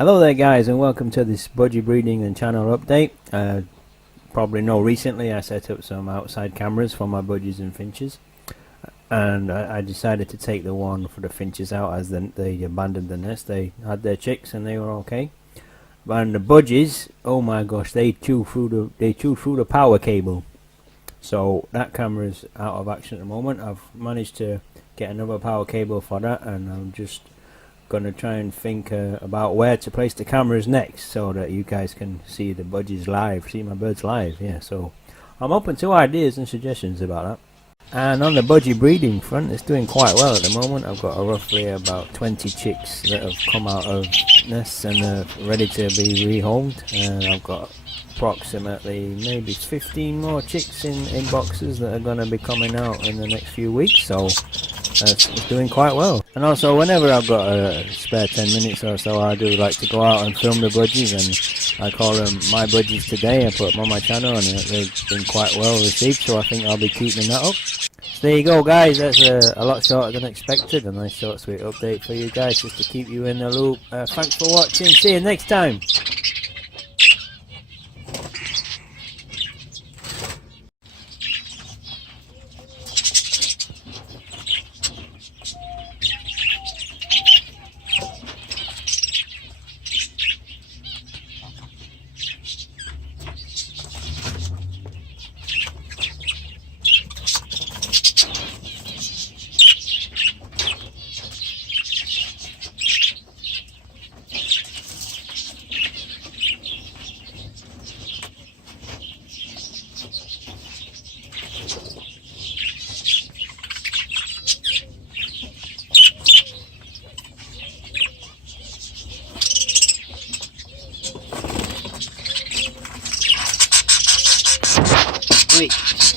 Hello there guys, and welcome to this Budgie Breeding and channel update. Probably know recently I set up some outside cameras for my budgies and finches, and I decided to take the one for the finches out as they abandoned the nest. They had their chicks and they were okay, and the budgies, oh my gosh, they chewed through the power cable. So that camera's out of action at the moment. I've managed to get another power cable for that, and I'm just gonna try and think about where to place the cameras next so that you guys can see the budgies live, see my birds live. Yeah, so I'm open to ideas and suggestions about that. And on the budgie breeding front, it's doing quite well at the moment. I've got roughly about 20 chicks that have come out of nests and are ready to be rehomed, and I've got approximately maybe 15 more chicks in boxes that are going to be coming out in the next few weeks, so it's doing quite well. And also, whenever I've got a spare 10 minutes or so, I do like to go out and film the budgies, and I call them my budgies today. I put them on my channel and they've been quite well received, so I think I'll be keeping that up. So there you go guys, that's a lot shorter than expected. A nice short sweet update for you guys just to keep you in the loop. Thanks for watching, see you next time. Wait.